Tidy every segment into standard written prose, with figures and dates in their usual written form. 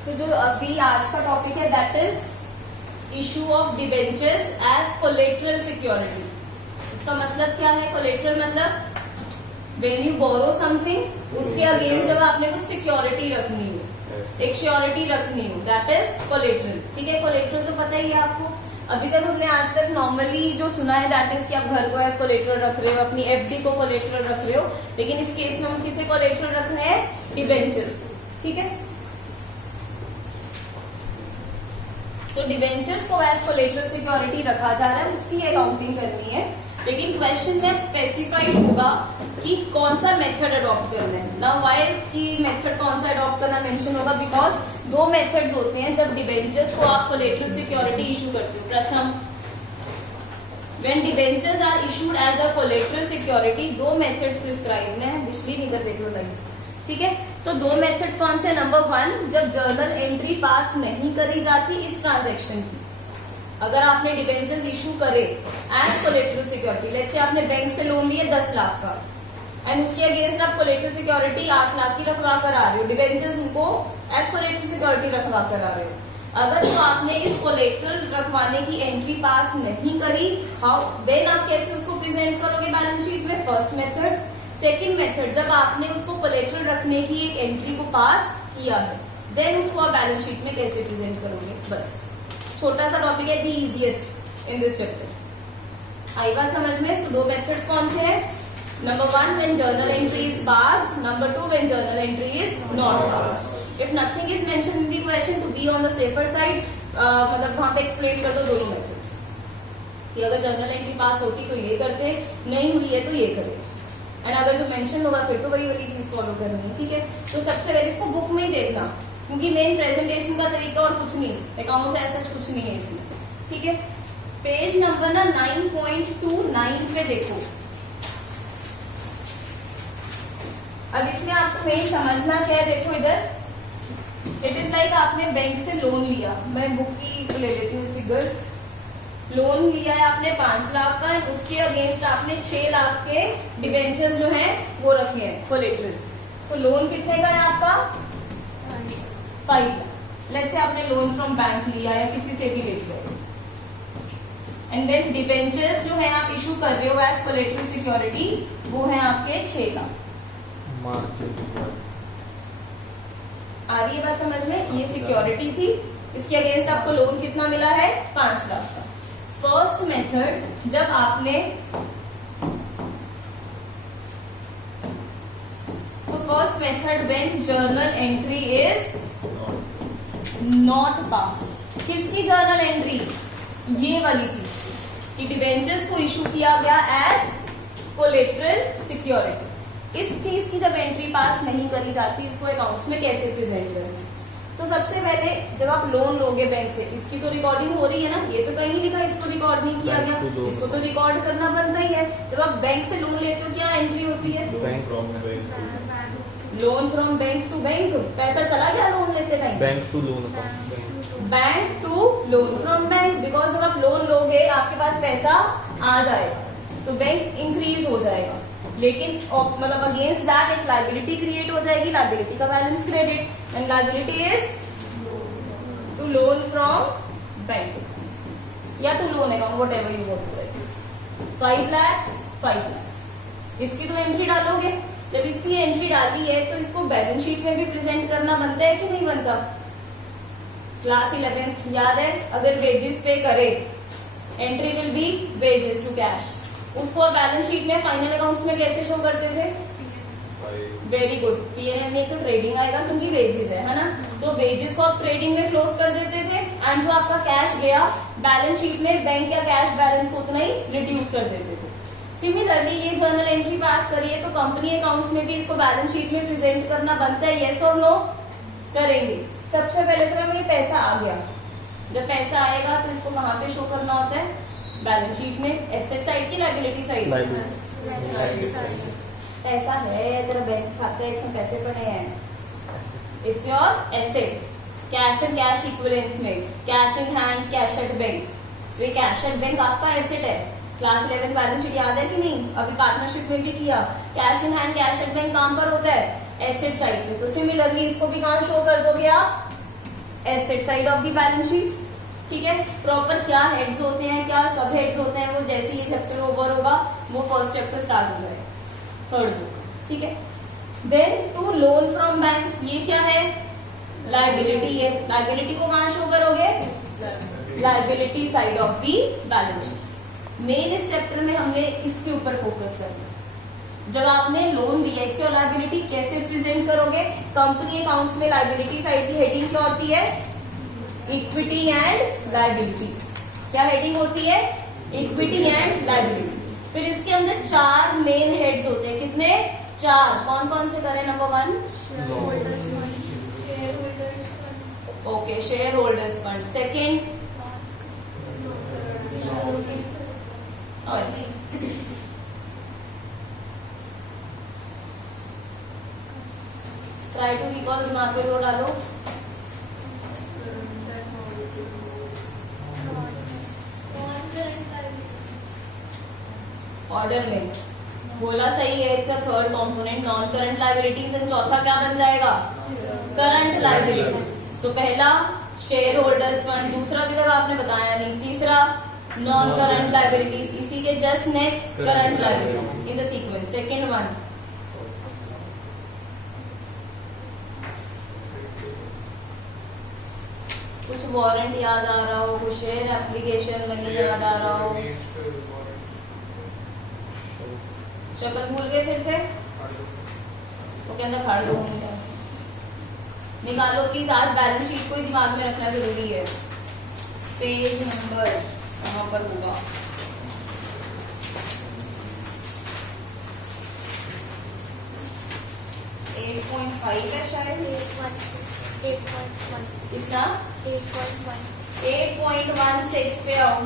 तो जो अभी आज का टॉपिक है that is issue of debentures as collateral security. इसका मतलब क्या है? कोलेटरल मतलब व्हेन यू बोरो समथिंग, उसके अगेंस्ट जब आपने कुछ सिक्योरिटी रखनी हो, एक श्योरिटी रखनी हो, दैट इज कोलेटरल। ठीक है, कोलेटरल तो पता ही है आपको। अभी तक हमने आज तक नॉर्मली जो सुना है दैट इज कि आप घर को एज कोलेटरल रख रहे हो, अपनी एफडी को कोलेटरल रख रहे हो, लेकिन इस केस में हम किसे कोलेटरल रख रहे हैं? डिबेंचर्स को। ठीक है, सो डिबेंचर्स को एज कोलेटरल सिक्योरिटी रखा जा रहा है, उसकी अकाउंटिंग करनी है। लेकिन क्वेश्चन में अब स्पेसिफाइड होगा कि कौन सा मेथड अडॉप्ट करना है। नाउ व्हाई की मेथड कौन सा अडॉप्ट करना मेंशन होगा, बिकॉज दो मेथड्स होते हैं जब डिबेंचर्स को आप कोलेटरल सिक्योरिटी इशू करते हो। प्रथम, when debentures are issued as a collateral security, दो मेथड्स प्रिस्क्राइब हैं, बिजली नहीं कर देख लो लाइन। ठीक है, तो दो मेथड्स कौन से? नंबर वन, जब जर्नल एंट्री पास नहीं करी जाती इस ट्रांजैक्शन की। अगर आपने डिबेंचर्स इशू करे as collateral security, let's say आपने बैंक से लोन लिए 10 लाख का एंड उसके अगेंस्ट आप कोलेटरल सिक्योरिटी 8 लाख की रखवा कर आ रहे हो, डिबेंचर्स उनको एज कोलेटरल सिक्योरिटी रखवा कर आ रहे हो। अगर तो आपने इस कोलेटरल रखवाने की एंट्री पास नहीं करी, हाउ देन आप कैसे उसको प्रेजेंट करोगे बैलेंस शीट में? First method. सेकेंड मेथड, जब आपने उसको कोलेटरल रखने की एक एंट्री को पास किया है, देन उसको आप बैलेंस शीट में कैसे प्रेजेंट करोगे? बस छोटा सा टॉपिक है, the easiest in this chapter. आई बात समझ में? सो दो मेथड्स कौन से हैं? Number one, when journal entry is passed. Number two, when journal entry is not passed. If nothing is mention in the question, to be on the safer side, मतलब वहां पे एक्सप्लेन कर दो दोनों मेथड्स कि अगर जर्नल एंट्री पास होती तो ये करते, नहीं हुई है तो ये करें, एंड अगर जो मेंशन होगा फिर तो वही वाली चीज फॉलो करनी है। ठीक है, तो सबसे पहले इसको बुक में ही देखना, क्योंकि मेन प्रेजेंटेशन का तरीका और कुछ नहीं, अकाउंट ऐसा कुछ नहीं है इसमें। ठीक है, पेज नंबर ना 9.29 पे देखो। अब इसमें आपको मेन समझना क्या है, देखो इधर इट इज लाइक आपने बैंक से लोन लिया, मैं बुक की ले लेती हूँ फिगर्स। लोन लिया है आपने 5 लाख का, उसके अगेंस्ट आपने 6 लाख के डिबेंचर्स जो हैं वो रखे हैं कोलेटरल। सो लोन कितने का है आपका? 5 लाख। लेट्स से आपने लोन फ्रॉम बैंक लिया या किसी से भी ले लिया, एंड देन डिबेंचर्स जो है आप इशू कर रहे हो एज कोलेटरल सिक्योरिटी, वो है आपके 6 लाख। आ रही है बात समझ में? ये सिक्योरिटी थी, इसके अगेंस्ट आपको लोन कितना मिला है? 5 लाख का। फर्स्ट मेथड, जब आपने first method when journal entry is not पास। किसकी जर्नल एंट्री? ये वाली चीज कि डिबेंचर्स को इशू किया गया एज कोलेटरल सिक्योरिटी। इस चीज की जब एंट्री पास नहीं करी जाती, इसको अकाउंट्स में कैसे प्रेजेंट करेंगे? तो सबसे पहले जब आप लोन लोगे बैंक से, इसकी तो रिकॉर्डिंग हो रही है ना, ये तो कहीं नहीं लिखा इसको रिकॉर्ड नहीं किया गया, इसको तो रिकॉर्ड करना बनता ही है। जब आप बैंक से लोन लेते हो क्या एंट्री होती है? Loan from bank to bank, पैसा चला गया लोन लेते bank to loan, bank to loan from bank, because जब आप लोन लोगे आपके पास पैसा आ जाएगा, सो बैंक इंक्रीज हो जाएगा। लेकिन मतलब अगेंस्ट दैट एक लायबिलिटी क्रिएट हो जाएगी, लायबिलिटी का balance credit, and liability is to loan from bank या to loan account, whatever you want to write. 5 lakh, इसकी तो एंट्री डालोगे। जब इसकी एंट्री डाली है तो इसको बैलेंस शीट में भी प्रेजेंट करना बनता है कि नहीं बनता? क्लास 11 याद है? अगर वेजेस पे करे, entry will be wages to cash, उसको बैलेंस शीट में फाइनल अकाउंट्स में कैसे शो करते थे? वेरी गुड, पीएनएल नहीं तो ट्रेडिंग आएगा क्योंकि वेजेस है ना, तो वेजेस को आप ट्रेडिंग में क्लोज कर देते थे, एंड जो आपका कैश गया बैलेंस शीट में बैंक या कैश बैलेंस को उतना ही रिड्यूस कर देते थे। सिमिलरली ये जर्नल एंट्री पास करिए तो कंपनी अकाउंट्स में भी इसको बैलेंस शीट में प्रेजेंट करना बनता है, यस और नो? करेंगे। सबसे पहले तो हमें पैसा आ गया, जब पैसा आएगा तो इसको कहाँ पे शो करना होता है? बैलेंस शीट में। एसेट साइड की लायबिलिटी साइड? पैसा है, तेरा बैंक खाता है, इसमें पैसे पड़े हैं, it's your asset. Cash and cash equivalence में cash in hand, cash at bank, तो ये कैश एट बैंक आपका एसेट है। क्लास 11 बैलेंस शीट याद है कि नहीं? अभी पार्टनरशिप में भी किया, cash in hand cash at bank काम पर होता है एसेट साइड पे। तो सिमिलरली इसको भी कहाँ शो कर दोगे आप? Asset side of the balance sheet, ठीक है। प्रॉपर क्या हेड्स होते हैं, क्या सब हेड्स होते हैं, वो जैसे ये चैप्टर ओवर होगा वो फर्स्ट चैप्टर स्टार्ट हो जाएगा, थर्ड बुक, ठीक है। Then to loan from bank, ये क्या है, लायबिलिटी है। लायबिलिटी को कहाँ शो करोगे, liability side of the balance sheet. Main इस चैप्टर में हमने इसके ऊपर फोकस करना है। जब आपने लोन दिया, एक्स और लायबिलिटी कैसे रिप्रेजेंट करोगे, कंपनी अकाउंट्स में लायबिलिटी साइड की हेडिंग क्या होती है, इक्विटी एंड लायबिलिटीज। क्या हेडिंग होती है, इक्विटी एंड लायबिलिटीज। फिर इसके अंदर 4 मेन हेड्स होते हैं, कितने, 4। कौन कौन से करें, number 1 okay, shareholders fund. Second, try to recall, दिमाग पे जोर डालो। ऑर्डर में बोला सही है, it's a third component, non current liabilities. And चौथा क्या बन जाएगा, करंट लायबिलिटीज। सो पहला शेयर होल्डर्स फंड, दूसरा भी तक आपने बताया नहीं, तीसरा नॉन करंट लायबिलिटीज, इसी के just next current liabilities in the sequence. Second one, कुछ वारंट याद आ रहा हो, कुछ शेयर एप्लीकेशन मनी याद आ रहा हो, शक्ल भूल गए फिर से, वो के अंदर फाड़ दो, निकालो प्लीज। आज बैलेंस शीट को ही दिमाग में रखना जरूरी है। पेज नंबर कहाँ पर होगा, एट 8.5 है शायद, 8.16 कितना, 8.16 पे आओ।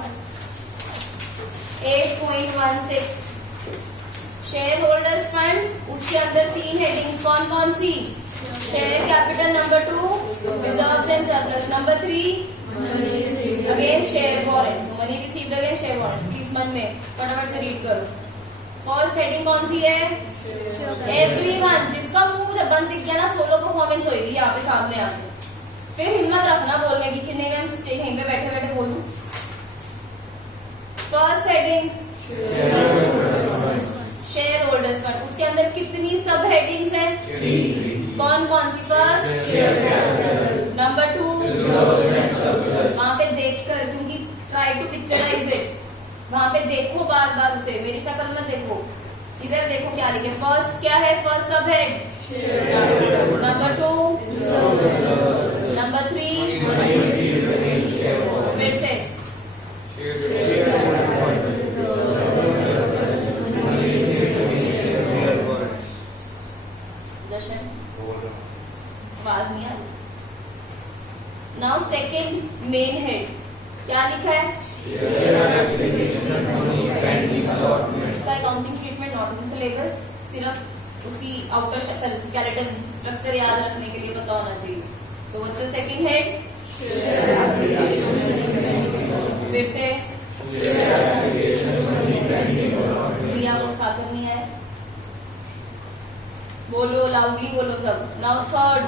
8.16 शेयर होल्डर्स फंड, उसके अंदर 3 हेडिंग्स, कौन कौन सी, share capital, number 2 reserves and surplus, number 3 again share warrants, money received again share warrants. Please मन में फटाफट से रीड करो। फर्स्ट हेडिंग कौन सी है, एवरीवन। जिसका मुंह जब बंद दिख गया ना, सोलो परफॉर्मेंस होगी यहाँ पे सामने आके। फिर हिम्मत रखना बोलने की कि नहीं मैम यहीं पे बैठे बैठे बोलूं। First heading share holders fund, उसके अंदर कितनी सब हेडिंग्स हैं, कौन कौन सी, फर्स्ट, नंबर 2, वहां पे देखकर, क्योंकि ट्राई टू पिक्चराइज इट, वहां पे देखो बार बार उसे, मेरी शक्ल में देखो, इधर देखो क्या लिखे। फर्स्ट क्या है, फर्स्ट सब हेड, नंबर 2, नंबर 3, फिर से आवाज नहीं आ रही। नाउ सेकेंड मेन हेड क्या लिखा है, इसका accounting treatment not in syllabus, सिर्फ उसकी आउटर स्केलेटन स्ट्रक्चर याद रखने के लिए पता होना चाहिए। So what's the second head, फिर से जी आप कुछ खाकर नहीं आए, बोलो लाउडली बोलो सब। Now third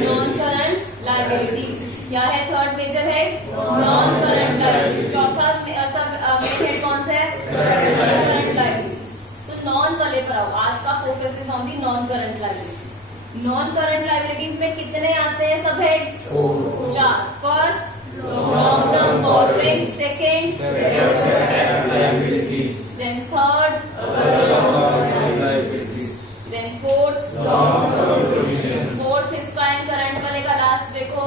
non current liabilities, क्या है थर्ड मेजर है, नॉन करंट लायबिलिटीज। चौथा सब मेन हेड कौन सा है, करंट लायबिलिटीज। तो नॉन वाले पर आओ, आज का focus is on the non current liabilities. Non current liabilities में कितने आते हैं सब heads, 4। First long term borrowing, second, then third, then fourth, fourth इसका एंड करंट वाले का लास्ट देखो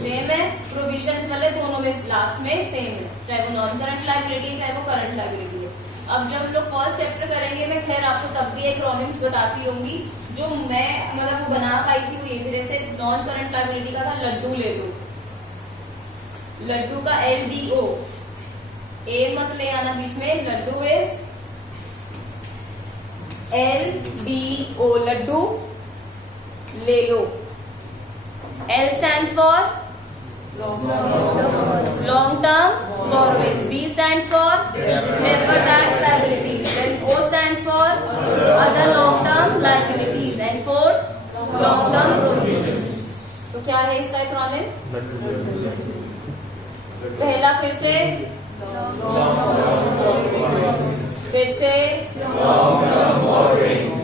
सेम है, प्रोविजंस वाले दोनों में लास्ट में सेम है, चाहे वो नॉन करंट लायबिलिटी चाहे वो करंट लायबिलिटी है। अब जब लोग फर्स्ट चैप्टर करेंगे, मैं खैर आपको तब भी एक्रोनिम्स बताती रहूंगी, जो मैं मतलब वो बना पाई थी वो ये थे, जैसे नॉन करंट लायबिलिटी का था लड्डू ले लो, लड्डू का LDO, ए मत ले आना बीच में, लड्डू इज LDO, लड्डू ले लो। L stands for long term borrowings, D stands for deferred tax liabilities, then O stands for other long term liabilities, and fourth क्या है इसका एक्रोनिम? पहला फिर से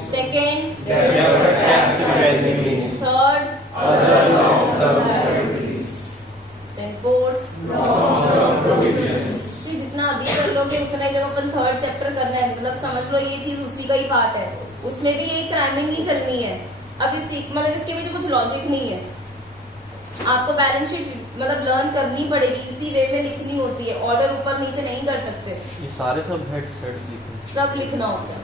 सेकेंड, थर्ड, देन फोर्थ। जितना अभी कर लोगे उतना ही जब अपन थर्ड चैप्टर करना है, मतलब समझ लो ये चीज उसी का ही पार्ट है, उसमें भी यही क्राइमिंग ही चलनी है। अब मतलब इसके पीछे कुछ लॉजिक नहीं है, आपको बैलेंस शीट मतलब लर्न करनी पड़ेगी, इसी वे में लिखनी होती है, ऑर्डर ऊपर नीचे नहीं कर सकते। ये सारे सब हेड्स सब लिखना होता है।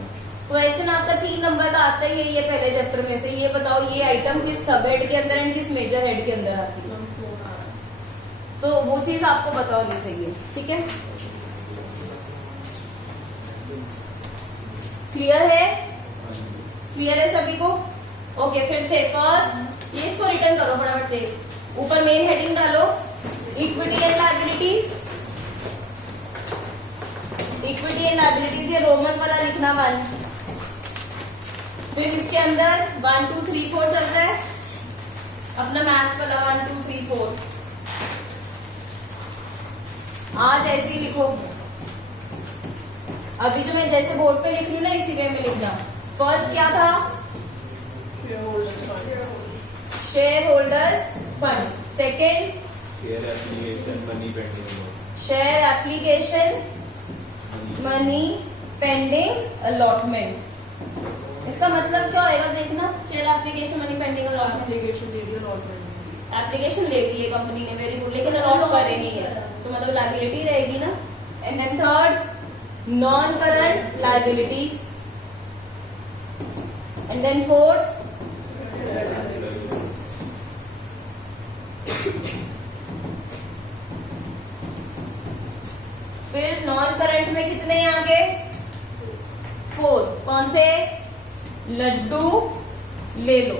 क्वेश्चन आपका 3 नंबर का आता है, ये पहले चैप्टर में से ये बताओ ये आइटम किस सब हेड के अंदर एंड किस मेजर हेड के अंदर आती है, तो वो चीज आपको पता होनी चाहिए। ठीक है, क्लियर है? क्लियर है सभी को? ओके, फिर से फर्स्ट ये इसको रिटर्न करो फटाफट से, ऊपर मेन हेडिंग डालो equity and liabilities. Equity and liabilities ये रोमन वाला लिखना 1, फिर इसके अंदर 1 2 3 4 चल रहा है अपना मैथ्स वाला 1 2 3 4। आज ऐसे ही लिखो, अभी जो मैं जैसे बोर्ड पे लिख रही हूँ ना इसी वे में लिखना। फर्स्ट क्या था? Share holders funds. Second share application money pending allotment. इसका मतलब क्या होएगा देखना, share application money pending allotment. Application ले दी है कंपनी ने, वेरी गुड, लेकिन अलॉट करेगी है तो मतलब लायबिलिटी रहेगी ना। And then third non current liabilities, and then fourth फिर नॉन करंट में कितने हैं आगे? 4। कौन से? लड्डू ले लो।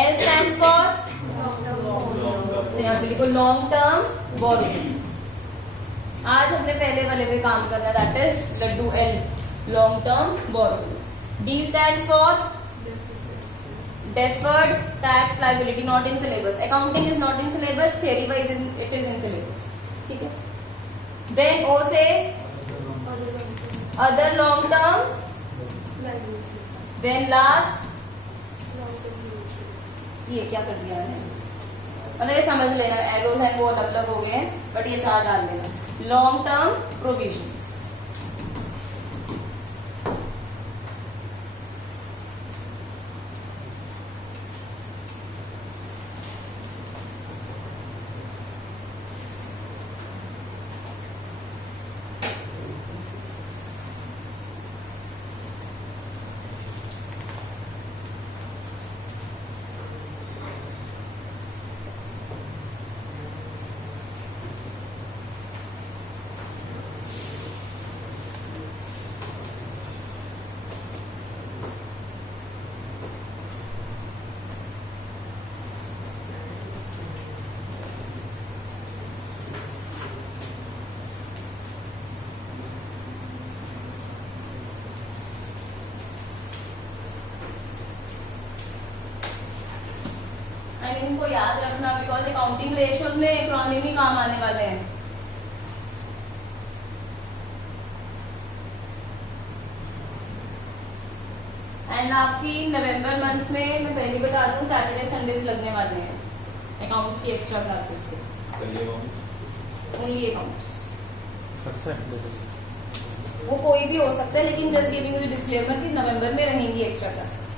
L stands for यहाँ पे लिखो लॉन्ग टर्म बोरोइंग्स। आज हमने पहले वाले पे काम करना, दैट इज लड्डू L, long term borrowings. D stands for deferred tax liability, not in syllabus. Accounting is not in syllabus, theory wise it is in syllabus. ठीक है, then O से other long term, then last ये क्या कर दिया मैंने, मतलब ये समझ लेना, एरोज एंड वो अलग अलग हो गए हैं बट ये 4 डाल देना, लॉन्ग टर्म प्रोविजंस। इनको याद रखना बिकॉज अकाउंटिंग रेशियो में एक्रोनिम ही काम आने वाले हैं। एंड आपकी नवंबर मंथ में मैं पहले बता दूं सैटरडे संडेज लगने वाले हैं अकाउंट्स की एक्स्ट्रा क्लासेस के, ओनली अकाउंट्स। वो कोई भी हो सकता है लेकिन जस्ट गिविंग यू डिस्क्लेमर कि नवंबर में रहेंगी extra classes.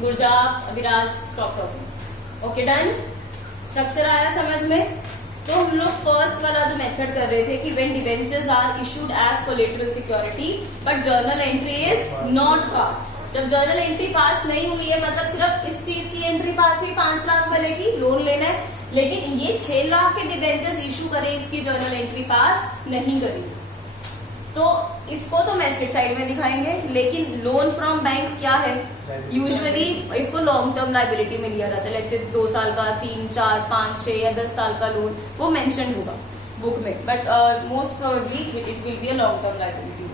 Gurja Abhiraj stop talking. Okay done, structure आया समझ में? तो हम लोग फर्स्ट वाला जो मेथड कर रहे थे कि when debentures are issued as collateral security but journal entry is not pass. जब जर्नल एंट्री पास नहीं हुई है मतलब सिर्फ इस चीज की एंट्री पास हुई 5 लाख वाले की लोन लेना है, लेकिन ये 6 लाख के डिबेंचर्स इशू करे इसकी जर्नल एंट्री पास नहीं करी, तो इसको तो हम एसेट साइड में दिखाएंगे, लेकिन लोन फ्रॉम बैंक क्या है? यूजुअली इसको लॉन्ग टर्म लाइबिलिटी में लिया जाता है। लेट्स से 2 साल का, 3, 4, 5, 6 या 10 साल का लोन वो मेंशन होगा बुक में, but most probably it will be a long term liability.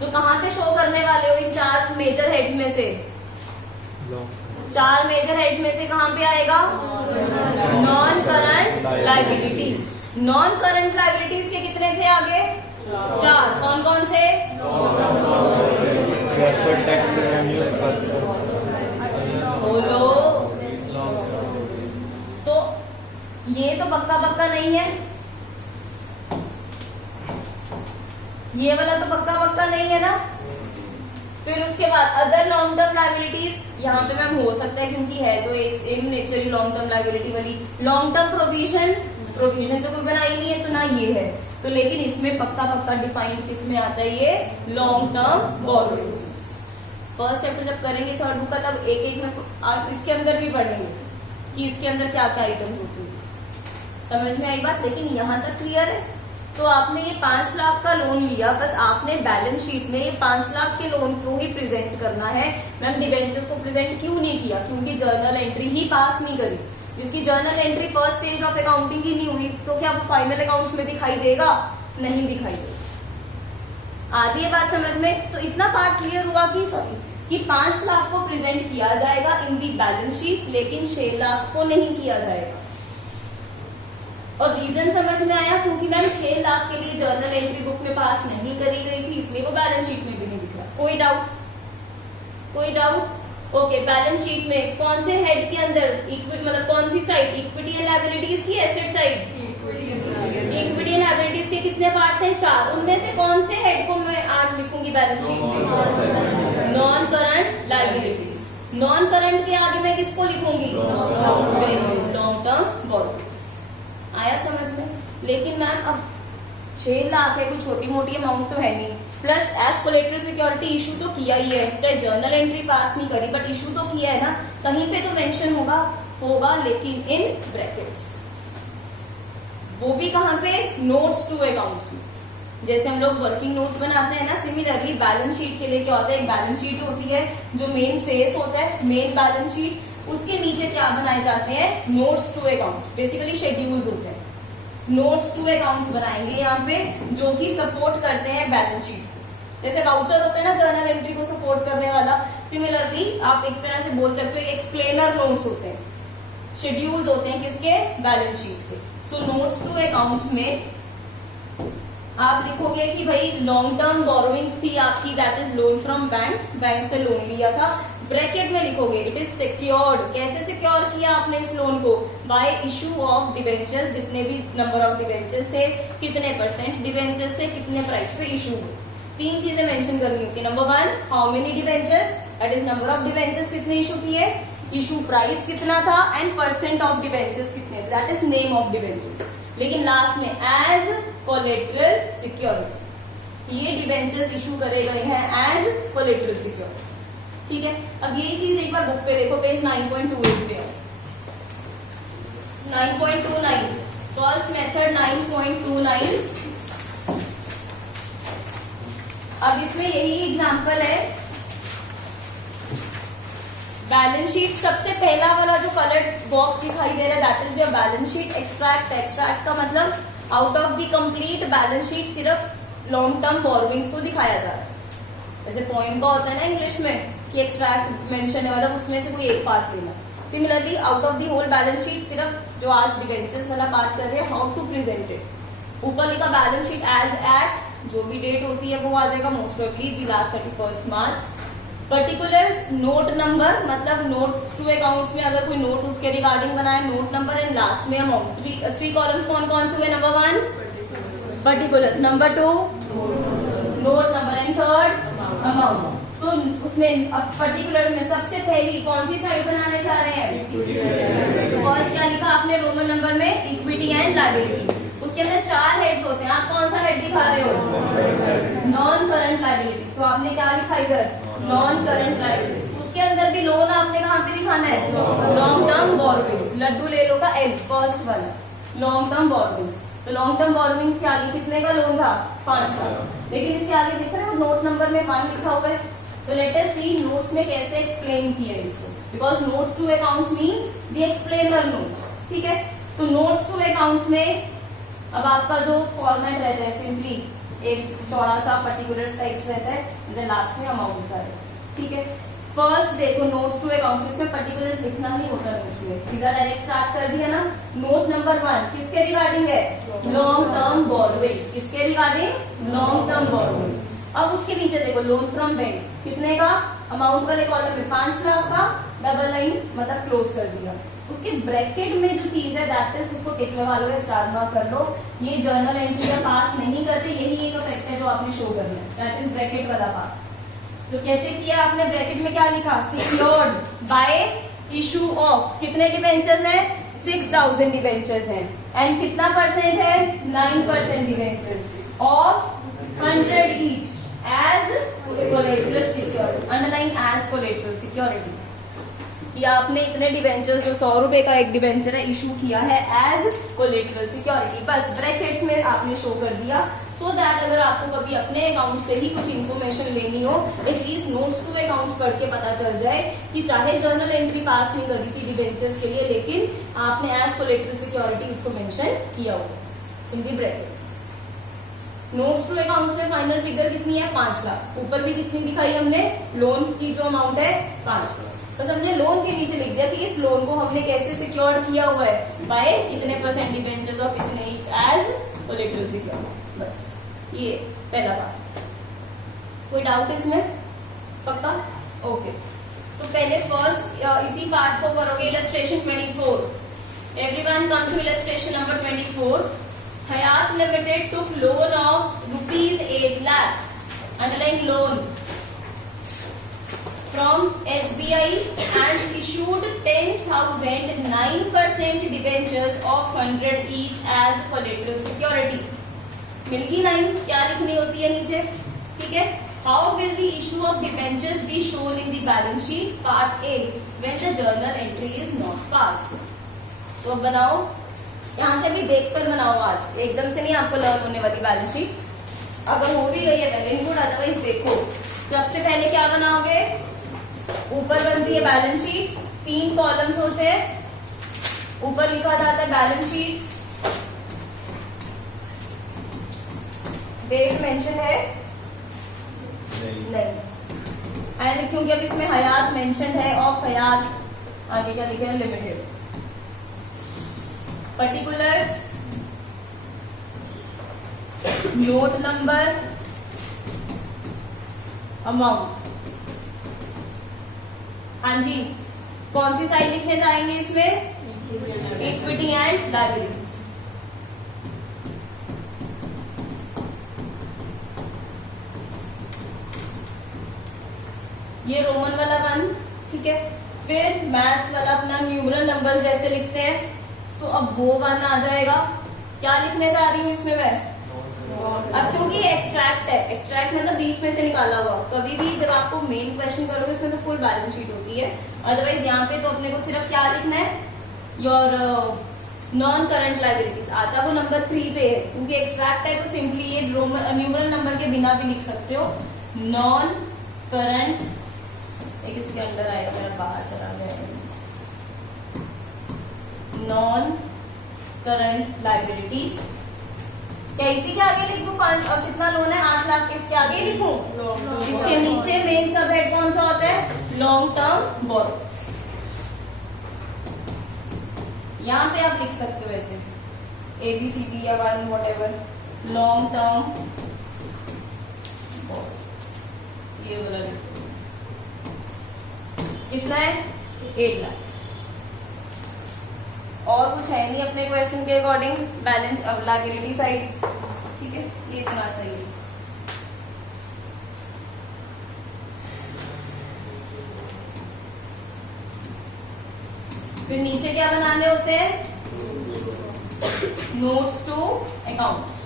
तो कहाँ पे शो करने वाले हो इन 4 मेजर हेड्स में से? 4 मेजर हेड्स में से कहाँ पे आएगा? Non current liabilities. Non current liabilities के कितने थे आगे? 4। कौन कौन से? बोलो। तो ये तो पक्का पक्का नहीं है, ये वाला तो पक्का पक्का नहीं है ना। फिर उसके बाद अदर लॉन्ग टर्म लाइबिलिटीज, यहाँ पे मैम हो सकता है क्योंकि है तो एक सेम नेचर ही लॉन्ग टर्म लाइबिलिटी वाली। लॉन्ग टर्म प्रोविजन, प्रोविजन तो कोई बनाई नहीं है तो ना ये है, तो लेकिन इसमें पक्का पक्का डिफाइंड किस में आता है? ये long term borrowings. First chapter जब करेंगे थर्ड बुक का, तब एक एक में इसके अंदर भी पढ़ेंगे कि इसके अंदर क्या क्या आइटम्स होती है। समझ में आई बात? लेकिन यहाँ तक क्लियर है? तो आपने ये 5 लाख का लोन लिया, बस आपने बैलेंस शीट में ये 5 लाख के लोन को ही प्रेजेंट करना है। मैम डिबेंचर्स को प्रेजेंट क्यों नहीं किया? क्योंकि जर्नल एंट्री ही पास नहीं करी। जिसकी journal entry first stage of accounting ही नहीं हुई, तो क्या वो फाइनल अकाउंट्स में दिखाई देगा? नहीं दिखाई देगा। आधी है बात समझ में? तो इतना पार्ट क्लियर हुआ कि 5 लाख को प्रेजेंट किया जाएगा इन दी बैलेंस शीट, लेकिन 6 लाख को नहीं किया जाएगा। और रीजन समझ में आया? क्योंकि मैम 6 लाख के लिए जर्नल एंट्री बुक में पास नहीं करी गई थी, इसलिए वो बैलेंस शीट में भी नहीं दिख रहा। कोई डाउट? कोई डाउट? ओके, बैलेंस शीट में कौन से हेड के अंदर इक्विटी, मतलब कौन सी साइड? इक्विटी एंड लायबिलिटीज की asset side? Equity and liabilities के कितने पार्ट्स हैं? 4। उनमें से कौन से हेड को मैं आज लिखूंगी बैलेंस शीट में? Non current liabilities. Non current के आगे मैं किसको लिखूंगी? Long term borrowings. आया समझ में? लेकिन मैम अब 6 लाख है, कोई छोटी मोटी अमाउंट तो है नहीं, plus as collateral security issue तो किया ही है, चाहे जर्नल एंट्री पास नहीं करी बट इशू तो किया है ना, कहीं पे तो मेंशन होगा लेकिन इन ब्रैकेट्स। वो भी कहाँ पे? नोट्स टू अकाउंट्स में। जैसे हम लोग वर्किंग नोट्स बनाते हैं ना, सिमिलरली बैलेंस शीट के लिए क्या होता है? एक बैलेंस शीट होती है जो मेन फेस होता है, मेन बैलेंस शीट, उसके नीचे क्या बनाए जाते हैं? Notes to accounts, basically schedules होते हैं। नोट्स टू अकाउंट्स बनाएंगे यहाँ पे, जो कि सपोर्ट करते हैं बैलेंस शीट। जैसे वाउचर होता है ना जर्नल एंट्री को सपोर्ट करने वाला, सिमिलरली आप एक तरह से बोल सकते हो एक्सप्लेनर नोट्स होते हैं, शेड्यूल्स होते हैं किसके? बैलेंस शीट के। सो नोट्स टू अकाउंट्स में आप लिखोगे कि भाई लॉन्ग टर्म बोरोइंग्स थी आपकी, that is loan from bank, bank से लोन लिया था। ब्रैकेट में लिखोगे इट इज सिक्योर्ड। कैसे सिक्योर किया आपने इस लोन को? बाय इशू ऑफ डिवेंचर्स, जितने भी नंबर ऑफ डिवेंचर्स थे, कितने % डिवेंचर्स थे, कितने प्राइस पे इशू हुए। 3 चीजें मेंशन करनी होती है। Number 1, how many debentures, that is number of debentures कितने इशू किए, इशू प्राइस कितना था, एंड % ऑफ डिवेंचर्स कितने, that is name of debentures. लेकिन लास्ट में एज कोलेटरल सिक्योरिटी, ये डिवेंचर्स इशू करे गए हैं एज कोलेटरल सिक्योरिटी। ठीक है, अब यही चीज एक बार बुक पे देखो, पेज 9.28 पे है। 9.29 फर्स्ट मेथड 9.29। अब इसमें यही एग्जांपल है। बैलेंस शीट, सबसे पहला वाला जो कलर्ड बॉक्स दिखाई दे रहा है that is your balance sheet extract. Extract का मतलब out of the complete balance sheet सिर्फ लॉन्ग टर्म बोरोइंग्स को दिखाया जा रहा है। जैसे पॉइंट का होता है ना इंग्लिश में कि एक्सट्रैक्ट मेंशन है, मतलब उसमें से कोई एक पार्ट लेना। Similarly out of the whole balance sheet सिर्फ जो आज डिवेंचर्स वाला पार्ट कर रहे हैं, हाउ टू प्रेजेंट इट। ऊपर लिखा बैलेंस शीट एज एट, जो भी डेट होती है वो आ जाएगा most probably the last 31 March. Particulars, note number, मतलब नोट्स टू अकाउंट्स में अगर कोई नोट उसके रिगार्डिंग बनाए, नोट नंबर, एंड लास्ट में अमाउंट। 3 कॉलम्स कौन कौन से हुए? Number 1 particulars, number 2 note number, and third amount. तो उसमें अब पर्टिकुलर में सबसे पहली कौन सी साइड बनाने जा रहे हैं? फर्स्ट क्या लिखा आपने रोमन नंबर में? Equity and liability. उसके अंदर 4 हेड्स होते हैं, आप कौन सा हेड दिखा रहे हो? Non current liabilities. तो आपने क्या लिखा इधर? Non current liabilities. उसके अंदर भी लोन आपने कहाँ पे दिखाना है? Long term borrowings. लड्डू ले लो का एल, फर्स्ट वाला लॉन्ग टर्म बोरोइंग्स। तो लॉन्ग टर्म बोरोइंग्स के आगे कितने का लोन था 5 लाख, लेकिन इसके आगे दिख रहा है नोट नंबर में 1 लिखा हुआ है। तो लेट अस सी नोट्स में कैसे एक्सप्लेन किया है इसको, because notes to accounts means the explainer notes, ठीक है। तो नोट्स टू अकाउंट्स में अब आपका जो फॉर्मेट रहता है सिंपली एक चौड़ा सा पर्टिकुलर टाइप्स रहता है, लास्ट में अमाउंट का है, ठीक है। फर्स्ट देखो नोट्स टू अकाउंट्स में पर्टिकुलर्स लिखना नहीं होता नोट्स में, सीधा डायरेक्ट स्टार्ट कर दिया ना। नोट नंबर 1 किसके रिगार्डिंग है, लॉन्ग टर्म बोरोइंग्स, किसके रिगार्डिंग लॉन्ग टर्म बोरोइंग्स। अब उसके नीचे देखो लोन फ्रॉम बैंक कितने का, अमाउंट वाले कॉलम में 5 लाख का, डबल लाइन मतलब क्लोज कर दिया। उसके ब्रैकेट में जो चीज है दैट इज उसको टिक लगा लो, स्टार मार्क कर लो, ये जर्नल एंट्री का पास नहीं करते, यही एक इफेक्ट है जो आपने शो करना है, दैट इज ब्रैकेट वाला पार्ट। तो कैसे किया आपने, ब्रैकेट में क्या लिखा, सिक्योर्ड बाय इशू ऑफ, कितने डिवेंचर्स हैं 6000 डिवेंचर्स हैं, एंड कितना परसेंट है 9% debentures of 100 each as collateral security, underline as collateral security. कि आपने इतने डिवेंचर्स जो 100 रुपए का एक डिवेंचर है इशू किया है एज कोलेटरल सिक्योरिटी, बस ब्रैकेट्स में आपने शो कर दिया, सो दैट अगर आपको कभी अपने अकाउंट से ही कुछ इन्फॉर्मेशन लेनी हो, एटलीस्ट नोट्स टू अकाउंट्स पढ़ के पता चल जाए कि चाहे जर्नल एंट्री पास नहीं करी थी डिवेंचर्स के लिए, लेकिन आपने एज कोलेटरल सिक्योरिटी उसको मेंशन किया हो इन दी ब्रैकेट्स। नोट्स टू अकाउंट्स में फाइनल फिगर कितनी है 5 लाख, ऊपर भी कितनी दिखाई हमने, लोन की जो अमाउंट है 5 लाख, बस हमने लोन के नीचे लिख दिया कि इस लोन को हमने कैसे सिक्योर किया हुआ है, बाय इतने परसेंट डिवेंचर्स ऑफ इतने ईच एज कोलेटरल सिक्योरिटी। बस ये पहला पार्ट, कोई डाउट इसमें, पक्का ओके। तो पहले फर्स्ट इसी पार्ट को करोगे, illustration 24, everyone come to illustration number 24। Hayat limited took loan of ₹8 lakh, underline loan from SBI and issued 10,000 9% debentures of 100 each as collateral security। मिलगी 9, क्या लिखनी होती है नीचे, ठीक है। How will the issue of debentures be shown in the balance sheet part A when the journal entry is not passed? तो बनाओ, यहाँ से भी देखकर बनाओ, आज एकदम से नहीं आपको लर्न होने वाली बैलेंस शीट, अगर हो भी गई है वेल एंड गुड, अदरवाइज देखो सबसे पहले क्या बनाओगे, ऊपर बनती है बैलेंस शीट, 3 कॉलम्स होते हैं, ऊपर लिखा जाता है बैलेंस शीट, डेट मेंशन है नहीं, एंड क्योंकि अब इसमें हयात मेंशन है, ऑफ हयात, आगे क्या लिखे हैं limited, particulars, note number, amount. हाँ जी, कौन सी साइड लिखने जाएंगे इसमें, इक्विटी एंड लायबिलिटीज। ये रोमन वाला 1, ठीक है। फिर मैथ्स वाला अपना न्यूमरल नंबर्स जैसे लिखते हैं, सो अब वो 1 आ जाएगा। क्या लिखने जा रही हूँ इसमें मैं, अब क्योंकि एक्सट्रैक्ट है, एक्सट्रैक्ट मतलब बीच में से निकाला हुआ, कभी भी जब आपको मेन क्वेश्चन करोगे उसमें तो फुल बैलेंस शीट होती है, अदरवाइज यहाँ पे तो अपने को सिर्फ क्या लिखना है, योर नॉन करंट लायबिलिटीज, आता वो नंबर 3 पे है, क्योंकि एक्सट्रैक्ट है तो सिंपली ये न्यूमरल नंबर के बिना भी लिख सकते हो, नॉन करंट, एक इसके अंदर आएगा, मेरा बाहर चला गया, नॉन करंट लायबिलिटीज। क्या इसी के आगे लिख दूं 5, और कितना लोन है 8 लाख के, इसके आगे लिखूं, इसके नीचे मेन सब हेड कौन सा होता है, लॉन्ग टर्म बोरोइंग्स। यहाँ पे आप लिख सकते हो ऐसे ABCD या 1 व्हाटएवर, लॉन्ग टर्म, ये वाला लिखो, कितना है 8 लाख, और कुछ है नहीं अपने क्वेश्चन के अकॉर्डिंग, बैलेंस अब लायबिलिटी साइड, ठीक है, ये इतना सही है। फिर नीचे क्या बनाने होते हैं, नोट्स टू अकाउंट्स,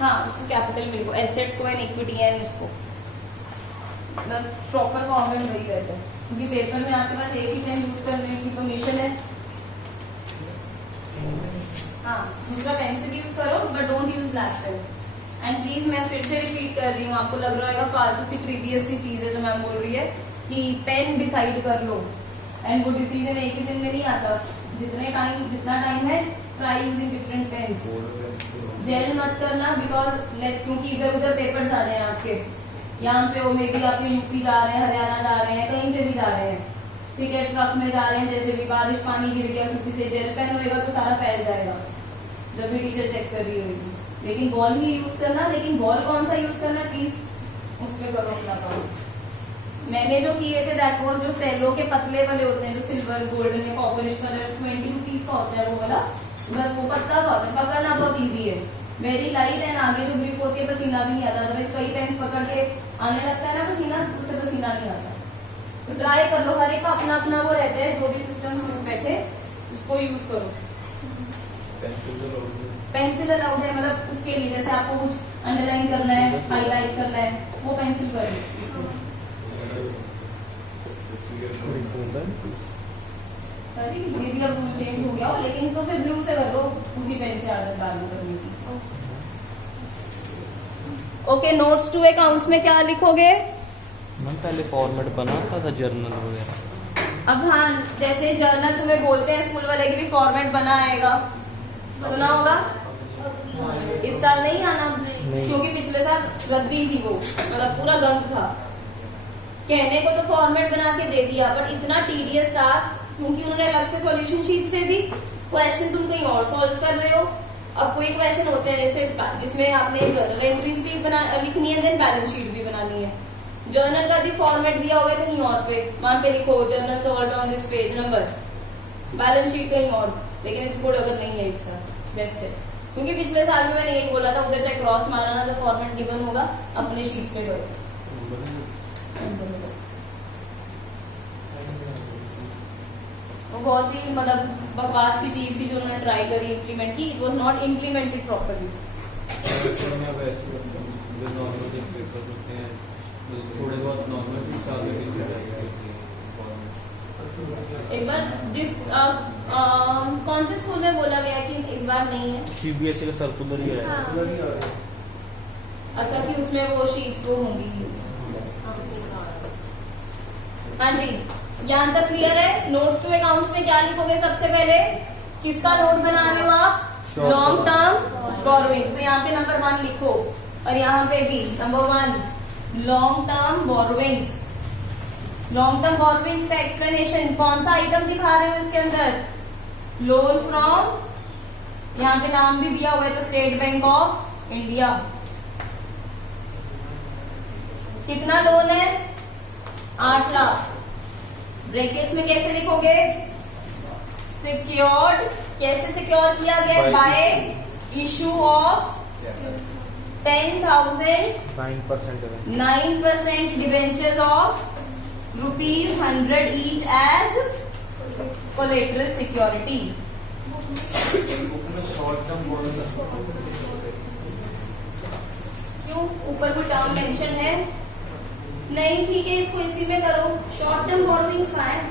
हाँ उसको कैपिटल में लिखो, एसेट्स को एंड इक्विटी एंड उसको प्रॉपर फॉर्मेट वही रहता है, क्योंकि पेपर में आपके पास एक ही पेन यूज करने की परमिशन है, हाँ, दूसरा पेंसिल यूज करो but don't use black pen. And please मैं फिर से रिपीट कर रही हूँ, आपको लग रहा होगा फालतू सी प्रीवियस सी चीज है जो मैम बोल रही है कि पेन डिसाइड कर लो, एंड वो डिसीजन एक ही दिन में नहीं आता। जितना टाइम है, try using different pens. Gel मत करना बिकॉज क्योंकि इधर उधर पेपर्स आ रहे हैं आपके, यहाँ पे वो मे बी आपके यूपी जा रहे हैं, हरियाणा जा रहे हैं, कहीं पे भी जा रहे हैं, ठीक है, ट्रक में जा रहे हैं, जैसे भी बारिश पानी गिर गया किसी से, जेल पेन होएगा तो सारा फैल जाएगा जब भी टीचर चेक कर रही होगी। लेकिन बॉल ही यूज करना, लेकिन बॉल कौन सा यूज करना प्लीज उस पर करो अपना काम। मैंने जो किए थे दैट वाज जो सेलो के पतले वाले होते हैं, जो सिल्वर गोल्डन या कॉपरिश वाले 20 रुपीज का होता है वो वाला, बस वो पतला सा होता है, पकड़ना बहुत ईजी है, वेरी लाइट, एंड आगे जो ग्रिप होती है पसीना भी नहीं आता। अदरवाइज कई पेन्स पकड़ के आने लगता है ना पसीना, उससे पसीना नहीं आता। तो ट्राई कर लो, हर एक का अपना अपना वो रहता है, जो भी सिस्टम सूट बैठे उसको यूज करो। पेंसिल अलाउड है, मतलब उसके लिए जैसे आपको कुछ अंडरलाइन करना है, हाईलाइट करना है, वो पेंसिल कर लो। अरे ये भी अब रूल चेंज हो गया हो, लेकिन तो फिर ब्लू से कर लो, उसी पेन से आदत डालू करने की। ओके, नोट्स टू अकाउंट्स में क्या लिखोगे? मैम पहले फॉर्मेट बना था जर्नल वगैरह। अब हाँ, जैसे जर्नल तुम्हें बोलते हैं स्कूल वाले की भी फॉर्मेट बना आएगा, सुना होगा। इस साल नहीं आना, क्योंकि पिछले साल रद्दी थी वो, मतलब पूरा गंद था। कहने को तो फॉर्मेट बना के दे दिया, बट इतना टीडियस टास्क, क्योंकि उन्होंने अलग से सॉल्यूशन शीट्स दे दी, क्वेश्चन तुम कहीं और सॉल्व कर रहे हो। अब कोई क्वेश्चन होते हैं जैसे जिसमें आपने जर्नल एंट्रीज भी लिखनी है, देन बैलेंस शीट भी बनानी है। जर्नल का जी फॉर्मेट दिया हुआ है कहीं और पे, वहां पे लिखो journal solved on this page number, balance sheet कहीं और, लेकिन इट्स गुड अगर नहीं है इसका बेस्ट है। क्योंकि पिछले साल में मैंने यही बोला था, उधर चाहे क्रॉस मारा ना तो फॉर्मेट गिवन होगा, अपने शीट्स में करो। वो बहुत ही मतलब बकवास सी चीज थी जो उन्होंने ट्राई करी इम्प्लीमेंट की, it was not implemented properly. थोड़े बहुत नॉर्मल एक बार जिस कौन से स्कूल में बोला गया कि इस बार नहीं है, सीबीएसई का सर्कुलर ही है। अच्छा कि उसमें वो शीट्स वो होंगी। हाँ जी, यहाँ तक क्लियर है। नोट्स टू अकाउंट्स में क्या लिखोगे? सबसे पहले किसका नोट बना रहे हो आप? Long term borrowings. तो यहाँ पे नंबर 1 लिखो, और यहाँ पे भी number 1 long term borrowings. Long term borrowings का एक्सप्लेनेशन, कौन सा आइटम दिखा रहे हो इसके अंदर? लोन फ्रॉम, यहाँ पे नाम भी दिया हुआ है तो स्टेट बैंक ऑफ इंडिया। कितना लोन है? 8 लाख। ब्रैकेट्स में कैसे लिखोगे? सिक्योर्ड। कैसे सिक्योर किया गया? Bye issue of 10,000 9% debentures of ₹100 each as collateral security। क्यों? ऊपर कोई टर्म मेंशन है? नहीं, ठीक है, इसको इसी में करो। शॉर्ट टर्म बोरोइंग्स कहाँ है?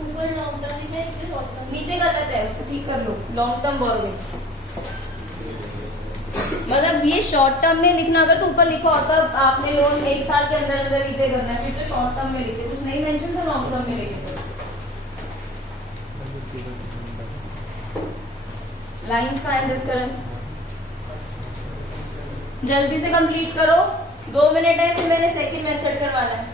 ऊपर लॉन्ग टर्म लिखा है, नीचे शॉर्ट टर्म। नीचे गलत है, उसको ठीक कर लो। लॉन्ग टर्म बोरोइंग्स मतलब ये शॉर्ट टर्म में लिखना, अगर तो ऊपर लिखा होता आपने लोन 1 साल के अंदर अंदर रिपे करना है, फिर तो शॉर्ट टर्म में लिखे, कुछ नहीं मेंशन तो लॉन्ग टर्म में लिखे। लाइंस का एंड करें, जल्दी से कंप्लीट करो, 2 मिनट है, फिर मैंने सेकंड मेथड करवाना है।